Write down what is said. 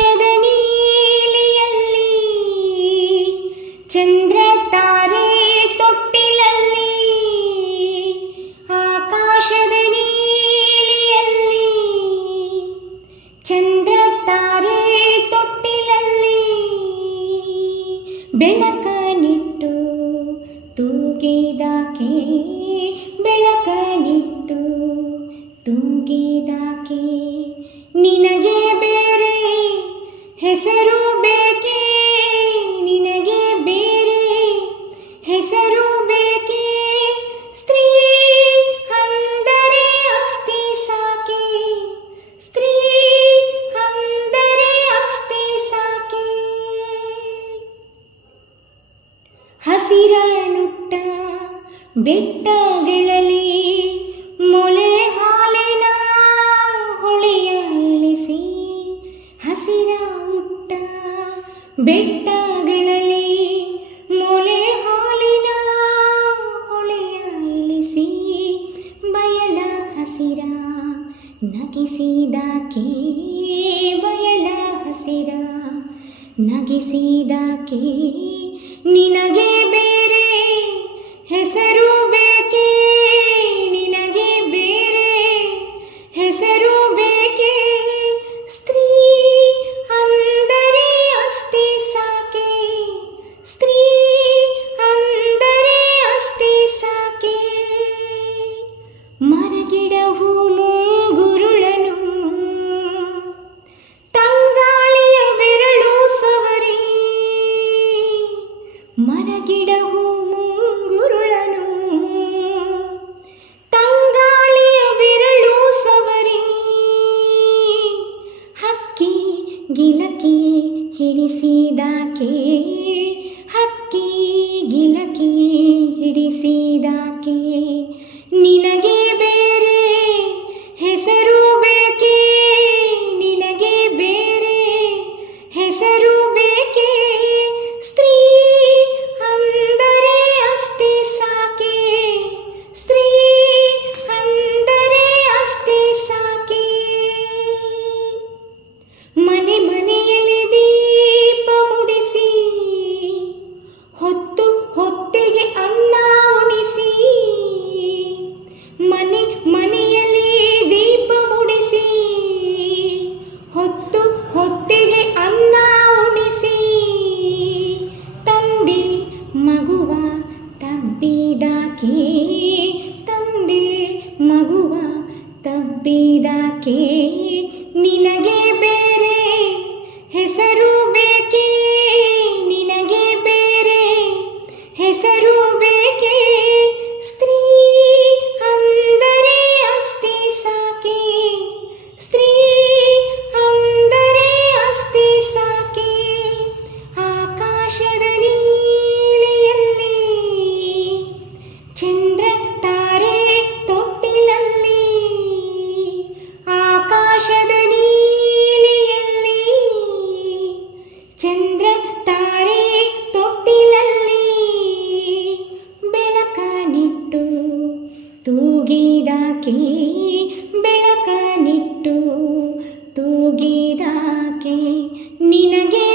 ಆಕಾಶದ ನೀಲಿಯಲ್ಲಿ ಚಂದ್ರ ತಾರೆ ತೊಟ್ಟಿಲಲ್ಲಿ, ಆಕಾಶದ ನೀಲಿಯಲ್ಲಿ ಚಂದ್ರ ತಾರೆ ತೊಟ್ಟಿಲಲ್ಲಿ ಬೆಳಕನಿಟ್ಟು ತೂಗಿದಾಕೆ, ಬೆಳಕನಿಟ್ಟು ತೂಗಿದಾಕೆ. ನಿನಗೆ ಬೇರೆ ಹೆಸರು ಬೇಕೆ, ನಿನಗೆ ಬೇರೆ ಹೆಸರು ಬೇಕೆ, ಸ್ತ್ರೀ ಅಂದರೆ ಅಷ್ಟೇ ಸಾಕೆ, ಸ್ತ್ರೀ ಅಂದರೆ ಅಷ್ಟೇ ಸಾಕೆ. ಹಸಿರನುಟ್ಟ ಬೆಟ್ಟಗಳಲ್ಲಿ ಮೊಲೆ ಹಾಲಿನ ಹೊಳೆಯ ಇಳಿಸಿ, ಹಸಿರ ಉಟ್ಟ ಬೆಟ್ಟಗಳಲ್ಲಿ ಮೊಲೆ ಹಾಲಿನ ಹೊಳೆಯ ಇಳಿಸಿ, ಬಯಲ ಹಸಿರ ನಗಿಸಿದಾಕೆ, ಬಯಲ ಹಸಿರ ನಗಿಸಿದಾಕೆ. ನಿನಗೆ ಬೇರೆ ಹೆಸರು ಬೇಕೆ, ನಿನಗೆ ಬೇರೆ ಹೆಸರು ಬೇಕೆ, ಸ್ತ್ರೀ ಅಂದರೆ ಅಷ್ಟೇ ಸಾಕೆ, ಸ್ತ್ರೀ ಅಂದರೆ ಅಷ್ಟೇ ಸಾಕೆ. ಮರಗಿಡವು ಮುಂಗುರುಳನು ತಂಗಾಳಿಯ ಬೆರಳು ಸವರಿ, ಮರಗಿಡವು ಮುಂಗುರುಳನು ತಂಗಾಳಿಯ ಬೆರಳು ಸವರಿ, ಹಕ್ಕಿ ಗಿಲಕಿ ಹಿಡಿಸಿದಾಕೆ, ಹಕ್ಕಿ ಗಿಲಕಿ ಹಿಡಿಸಿದಾಕೆ. ನಿನಗೆ ಬೇರೆ ಹೆಸರು ಬೇಕೆ, ನಿನಗೆ ಬೇರೆ ಹೆಸರು ಬೇಕೆ, ಸ್ತ್ರೀ ಅಂದರೆ ಅಷ್ಟೇ ಸಾಕೆ, ಸ್ತ್ರೀ ಅಂದರೆ ಅಷ್ಟೇ ಸಾಕೆ. ಮನೆ ಮನೆಯಲ್ಲಿ ದೀಪ ಮುಡಿಸಿ, ಹೊತ್ತು ಹೊತ್ತಿಗೆ ಅನ್ನ ಉಣಿಸಿ, ಮನೆ ಮನೆಯಲ್ಲಿ ದೀಪ ಮುಡಿಸಿ, ಹೊತ್ತು ಹೊತ್ತಿಗೆ ಅನ್ನ ಉಣಿಸಿ, ತಂದೆ ಮಗುವ ತಬ್ಬಿದಾಕೆ, ತಂದೆ ಮಗುವ ತಬ್ಬಿದಾಕೆ. ನಿನಗೆ ಬೇರೆ ಹೆಸರು ಬೇಕೆ, ನಿನಗೆ ಬೇರೆ ಹೆಸರು ಬೇಕೆ, ಸ್ತ್ರೀ ಅಂದರೆ ಅಷ್ಟೇ ಸಾಕೆ, ಸ್ತ್ರೀ ಅಂದರೆ ಅಷ್ಟೇ ಸಾಕೆ. ಆಕಾಶದ ನೀಲಿಯಲ್ಲಿ ಚಂದ್ರ ತಾರೆ ತೊಟ್ಟಿಲಲ್ಲಿ, ಆಕಾಶದ ನೀಲಿಯಲ್ಲಿ ಚಂದ್ರ ತಾರೆ ತೊಟ್ಟಿಲಲ್ಲಿ ಬೆಳಕನಿಟ್ಟು ತೂಗಿದಾಕೆ, ಬೆಳಕನಿಟ್ಟು ತೂಗಿದಾಕೆ. ನಿನಗೆ